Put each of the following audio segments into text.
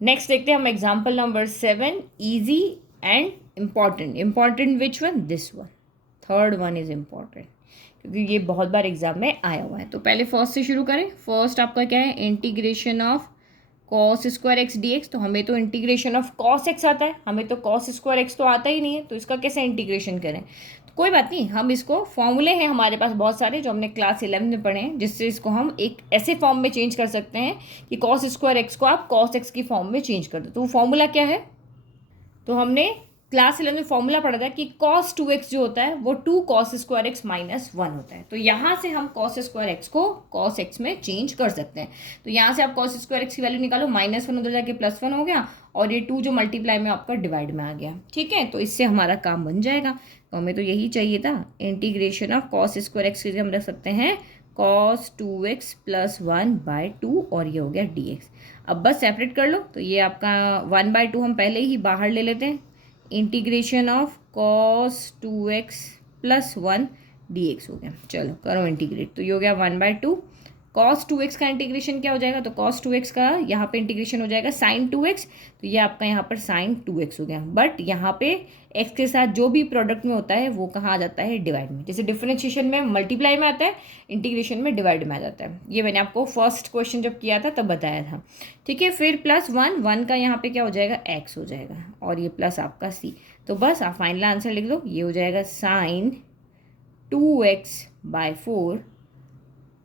Next देखते हैं हम example number 7, easy and important. Important which one? This one, third one is important, क्योंकि ये बहुत बार एग्जाम में आया हुआ है। तो पहले फर्स्ट से शुरू करें। फर्स्ट आपका क्या है? Integration of cos square x d x. तो हमें तो इंटीग्रेशन ऑफ कॉस एक्स आता है, हमें तो कॉस स्क्वायर एक्स तो आता ही नहीं है, तो इसका कैसे इंटीग्रेशन करें? तो कोई बात नहीं, हम इसको फॉर्मूले हैं हमारे पास बहुत सारे जो हमने क्लास 11 में पढ़े हैं, जिससे इसको हम एक ऐसे फॉर्म में चेंज कर सकते हैं कि कॉस स्क्वायर एक्स को आप कॉस एक्स की फॉर्म में चेंज कर दो। तो वो फॉर्मूला क्या है? तो हमने क्लास 11 में फॉर्मूला पढ़ा था कि कॉस 2x जो होता है वो 2 कॉस स्क्वायर एक्स माइनस 1 होता है। तो यहाँ से हम कॉस स्क्वायर एक्स को कॉस एक्स में चेंज कर सकते हैं। तो यहाँ से आप कॉस स्क्वायर एक्स की वैल्यू निकालो, -1 उधर जाके +1 हो गया, और ये 2 जो मल्टीप्लाई में आपका डिवाइड में आ गया। ठीक है, तो इससे हमारा काम बन जाएगा। तो हमें तो यही चाहिए था। Integration of cos square x की हम रख सकते हैं cos 2x + 1/2, और ये हो गया dx। अब बस सेपरेट कर लो। तो ये आपका 1/2 हम पहले ही बाहर ले लेते हैं। Integration of cos 2x + 1 dx हो गया। चलो करो इंटीग्रेट। तो ये हो गया 1/2। cos 2x का इंटीग्रेशन क्या हो जाएगा? तो cos 2x का यहाँ पे इंटीग्रेशन हो जाएगा sin 2x। तो ये आपका यहाँ पर sin 2x हो गया। बट यहाँ पे x के साथ जो भी प्रोडक्ट में होता है वो कहाँ आ जाता है? डिवाइड में। जैसे डिफरेंशिएशन में मल्टीप्लाई में आता है, इंटीग्रेशन में डिवाइड में आ जाता है। ये मैंने आपको फर्स्ट क्वेश्चन जब किया था तब बताया था। ठीक है, फिर +1, 1 का यहाँ पे क्या हो जाएगा? x हो जाएगा, और ये प्लस आपका c। तो बस आप फाइनल आंसर लिख दो। ये हो जाएगा sin 2x/4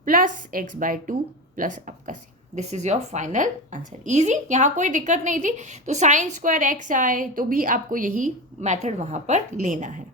+ x/2 प्लस आपका C. This is your final answer. Easy, यहाँ कोई दिक्कत नहीं थी। तो साइन स्क्वायर एक्स आए तो भी आपको यही मेथड वहाँ पर लेना है।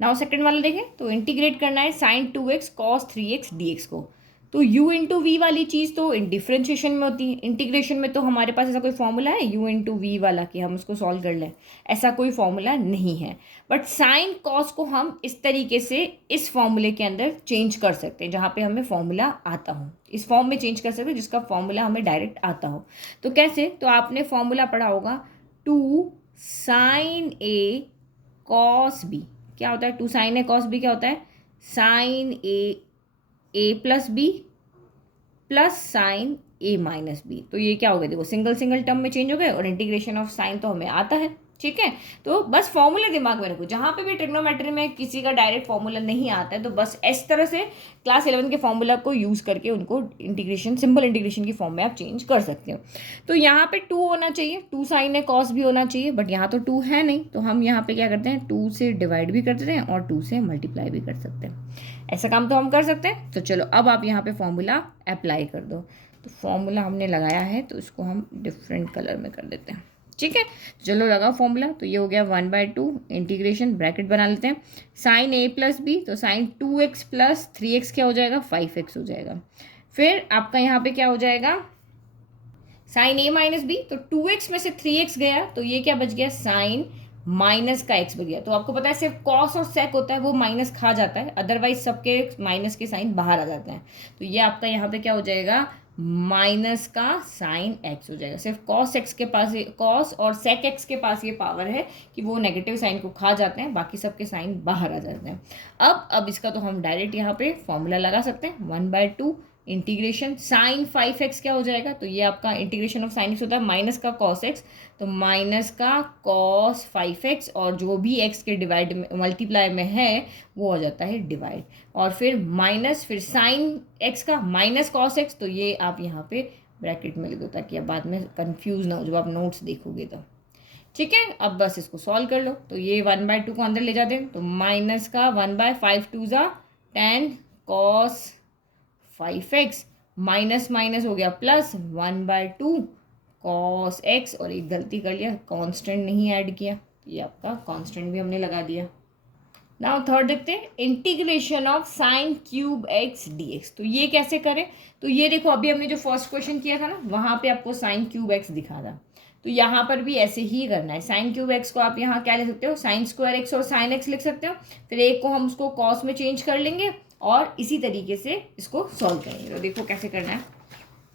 नाउ सेकंड वाला देखें। तो इंटीग्रेट करना है sin 2x cos 3x dx को। तो u इंटू वी वाली चीज़ तो डिफ्रेंशिएशन में होती है, इंटीग्रेशन में तो हमारे पास ऐसा कोई फॉर्मूला है u इंटू वी वाला कि हम उसको सॉल्व कर लें? ऐसा कोई फॉर्मूला नहीं है। बट साइन कॉस को हम इस तरीके से इस फॉर्मूले के अंदर चेंज कर सकते हैं, जहाँ पे हमें फॉर्मूला आता हो। इस फॉर्म में चेंज कर सकते हैं जिसका फॉर्मूला हमें डायरेक्ट आता हो। तो कैसे? तो आपने फॉर्मूला पढ़ा होगा 2 sin A cos B। क्या होता है 2 sin A cos B? क्या होता है? sin A + B plus sign A - B। तो ये क्या हो गया? देखो सिंगल सिंगल टर्म में चेंज हो गए, और इंटीग्रेशन ऑफ साइन तो हमें आता है। ठीक है, तो बस फॉर्मूले दिमाग में रखो। जहाँ पे भी ट्रिग्नोमेट्री में किसी का डायरेक्ट फॉर्मूला नहीं आता है तो बस इस तरह से क्लास 11 के फॉर्मूला को यूज़ करके उनको इंटीग्रेशन, सिंपल इंटीग्रेशन की फॉर्म में आप चेंज कर सकते हो। तो यहाँ पे 2 होना चाहिए, 2 साइन ए कॉस भी होना चाहिए, बट यहाँ तो 2 है नहीं। तो हम यहाँ पे क्या करते हैं? 2 से डिवाइड भी कर देते हैं और 2 से मल्टीप्लाई भी कर सकते हैं। ऐसा काम तो हम कर सकते हैं। तो चलो अब आप यहाँ पे फॉर्मूला अप्लाई कर दो। तो फॉर्मूला हमने लगाया है तो इसको हम डिफरेंट कलर में कर देते हैं। ठीक है, चलो लगाओ फॉर्मूला। तो ये हो गया 1/2 इंटीग्रेशन, ब्रैकेट बना लेते हैं, sin A + B। तो sin 2x + 3x क्या हो जाएगा? 5x हो जाएगा। फिर आपका यहाँ पे क्या हो जाएगा? sin A - B। तो 2x में से 3x गया तो ये क्या बच गया? sin माइनस का x बच गया। तो आपको पता है सिर्फ कॉस और सेक होता है वो माइनस खा जाता है, अदरवाइज सबके माइनस के साइन बाहर आ जाते हैं। तो ये आपका यहाँ पे क्या हो जाएगा? माइनस का साइन एक्स हो जाएगा। सिर्फ कॉस एक्स के पास, कॉस और सेक एक्स के पास ये पावर है कि वो नेगेटिव साइन को खा जाते हैं, बाकी सबके साइन बाहर आ जाते हैं। अब इसका तो हम डायरेक्ट यहाँ पे फॉर्मूला लगा सकते हैं। 1/2 इंटीग्रेशन sin 5x क्या हो जाएगा? तो ये आपका इंटीग्रेशन ऑफ साइन एक्स होता है माइनस का कॉस एक्स। तो माइनस का कॉस 5x, और जो भी x के डिवाइड में मल्टीप्लाई में है वो हो जाता है डिवाइड, और फिर माइनस, फिर साइन x का माइनस कॉस x। तो ये आप यहाँ पे ब्रैकेट में लिख दो ताकि आप बाद में कंफ्यूज ना हो जब आप नोट्स देखोगे तो। ठीक है, अब बस इसको सॉल्व कर लो। तो ये 1/2 को अंदर ले जाते हैं। तो माइनस का 1/5 2 ज़ा 10 कॉस 5x, माइनस माइनस हो गया प्लस 1/2 कॉस एक्स, और एक गलती कर लिया, कांस्टेंट नहीं ऐड किया। ये आपका कांस्टेंट भी हमने लगा दिया। नाउ थर्ड देखते हैं, integration of sine cube x dx। तो ये कैसे करें? तो ये देखो अभी हमने जो फर्स्ट क्वेश्चन किया था ना, वहाँ पे आपको साइन क्यूब एक्स दिखा था। तो यहाँ पर भी ऐसे ही करना है। साइन क्यूब एक्स को आप यहाँ क्या लिख सकते हो? साइन स्क्वायर एक्स और साइन एक्स लिख सकते हो। फिर एक को हम उसको कॉस में चेंज कर लेंगे और इसी तरीके से इसको सॉल्व करेंगे। तो देखो कैसे करना है।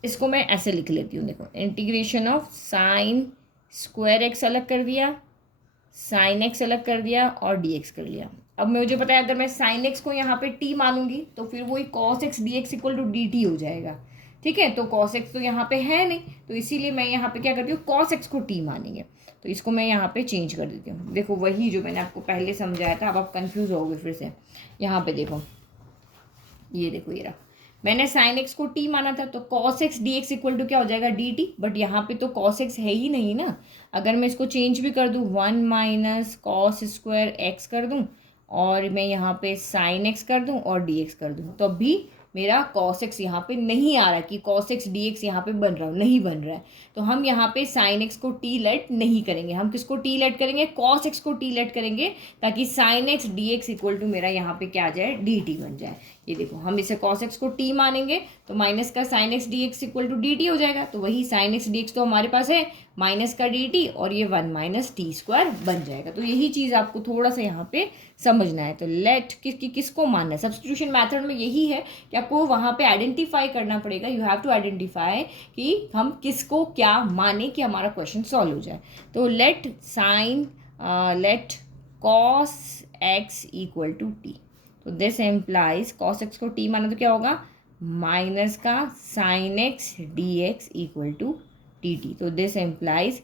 इसको मैं ऐसे लिख लेती हूँ। देखो integration of sine square x अलग कर दिया, साइन एक्स अलग कर दिया और डी एक्स कर लिया। अब मुझे पता है अगर मैं साइन एक्स को यहाँ पे टी मानूंगी तो फिर वही cos x d x equal to d t हो जाएगा। ठीक है। तो cos x तो यहाँ पे है नहीं, तो इसीलिए मैं यहाँ पे क्या करती हूँ, cos x को t मानेंगे, तो इसको मैं यहाँ पे चेंज कर देती हूँ। देखो वही जो मैंने आपको पहले समझाया था, अब आप कंफ्यूज होगे फिर से। यहाँ पे देखो, ये देखो ये रहा, मैंने साइन एक्स को टी माना था, तो cos x d x equal to क्या हो जाएगा, डी टी। बट यहाँ पे तो कॉस एक्स है ही नहीं ना। अगर मैं इसको चेंज भी कर दूँ, 1 माइनस कॉस स्क्वायर एक्स कर दूँ, और मैं यहाँ पे साइन एक्स कर दूँ और डी एक्स कर दूँ, तो भी मेरा कॉस एक्स यहाँ पे नहीं आ रहा कि कॉस एक्स डी एक्स यहाँ पे बन रहा हो, नहीं बन रहा है। तो हम यहाँ पे साइन एक्स को टी लेट नहीं करेंगे, हम किसको टी लेट करेंगे, कॉस एक्स को टी लेट करेंगे, ताकि sin x d x equal to मेरा यहाँ पे क्या आ जाए, डी टी बन जाए। ये देखो, हम इसे cos x को t मानेंगे, तो माइनस का sin x dx equal to d t हो जाएगा। तो वही sin x dx तो हमारे पास है, माइनस का डी टी, और ये 1 माइनस टी स्क्वायर बन जाएगा। तो यही चीज़ आपको थोड़ा सा यहाँ पे समझना है। तो लेट किसको मानना है, सब्स्टिट्यूशन मैथड में यही है कि आपको वहाँ पे आइडेंटिफाई करना पड़ेगा। यू हैव टू आइडेंटिफाई कि हम किसको क्या माने कि हमारा क्वेश्चन सॉल्व हो जाए। तो let cos x equal to t, तो दिस एम्प्लाइज cos x को t माना तो क्या होगा, माइनस का sin x dx equal to T T. तो this implies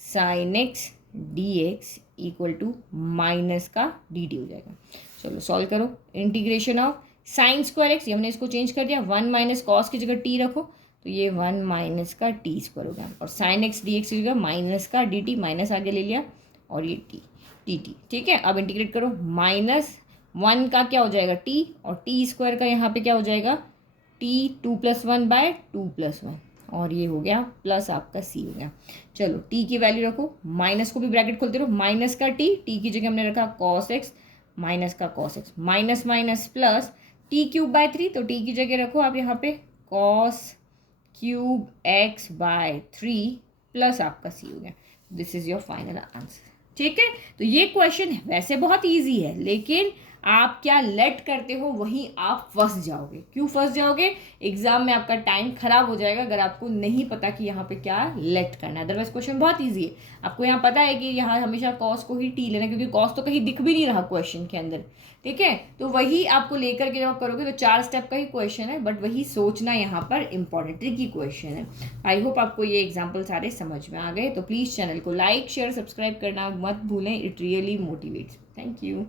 sin x dx equal to minus का dt हो जाएगा। चलो सॉल्व करो, integration of sine square X, हमने इसको चेंज कर दिया, 1 माइनस कॉस की जगह t रखो, तो ये 1 माइनस का टी स्क्वायर होगा, और साइन एक्स डी एक्स की जगह माइनस का डी टी, माइनस आगे ले लिया, और ये टी टी। ठीक है, अब इंटीग्रेट करो, माइनस 1 का क्या हो जाएगा t, और टी स्क्वायर का यहाँ पे क्या हो जाएगा, t 2+1 बाय 2+1, और ये हो गया प्लस आपका c हो गया। चलो t की वैल्यू रखो, माइनस को भी ब्रैकेट खोलते रहो, माइनस का t की जगह हमने रखा cos x, माइनस का cos x, minus minus plus t³ 3, तो t की जगह रखो आप यहाँ पे cos³ x बाय 3 प्लस आपका c हो गया। This is your final answer. ठीक है, तो ये क्वेश्चन वैसे बहुत इजी है, लेकिन आप क्या लेट करते हो वहीं आप फंस जाओगे। क्यों फंस जाओगे, एग्जाम में आपका टाइम खराब हो जाएगा अगर आपको नहीं पता कि यहाँ पे क्या लेट करना है। अदरवाइज क्वेश्चन बहुत इजी है, आपको यहाँ पता है कि यहाँ हमेशा कॉस को ही टी लेना, क्योंकि कॉस तो कहीं दिख भी नहीं रहा क्वेश्चन के अंदर। ठीक है, तो वही आपको लेकर के जब करोगे तो 4 स्टेप का ही क्वेश्चन है, बट वही सोचना यहाँ पर इंपॉर्टेंट ट्रिकी क्वेश्चन है। आई होप आपको ये एग्जाम्पल सारे समझ में आ गए। तो प्लीज़ चैनल को लाइक शेयर सब्सक्राइब करना मत भूलें, it really motivates. Thank you.